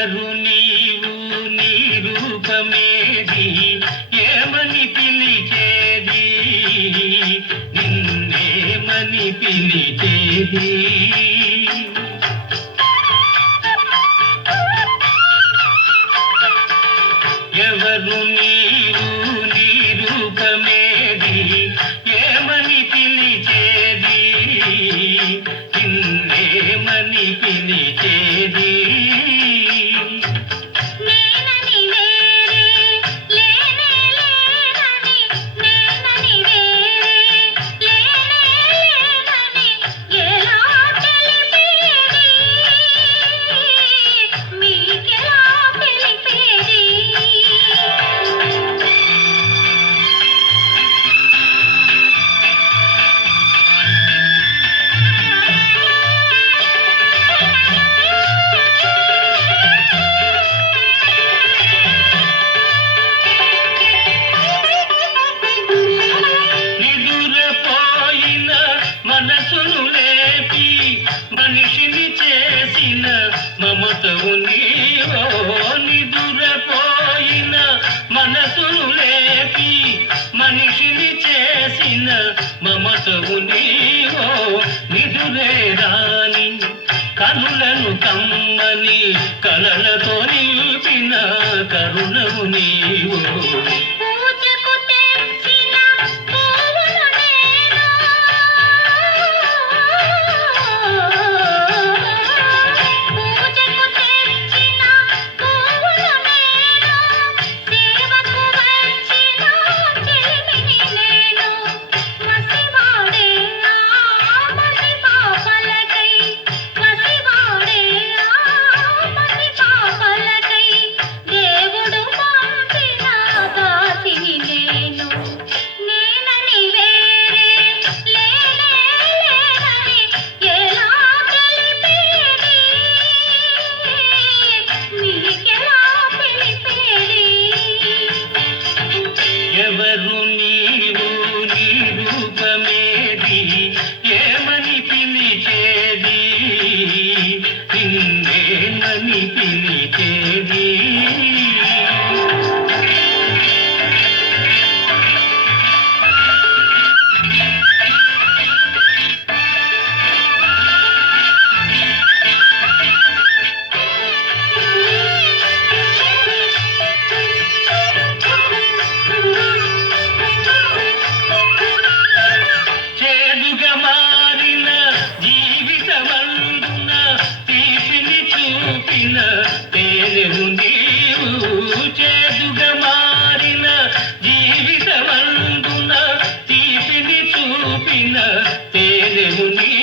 ఎవరు నీవు నీ రూపమేది? ఏమని పిలిచేది? నిన్నేమని పిలిచేది? కమ్మని కలలతో నిలిపిన కరుణవు నీవో. నిన్నేనని పిలి చెడు నీవు చేదుగా మారిన జీవితమందున తీపిని చూపిన తేనెవు నీవు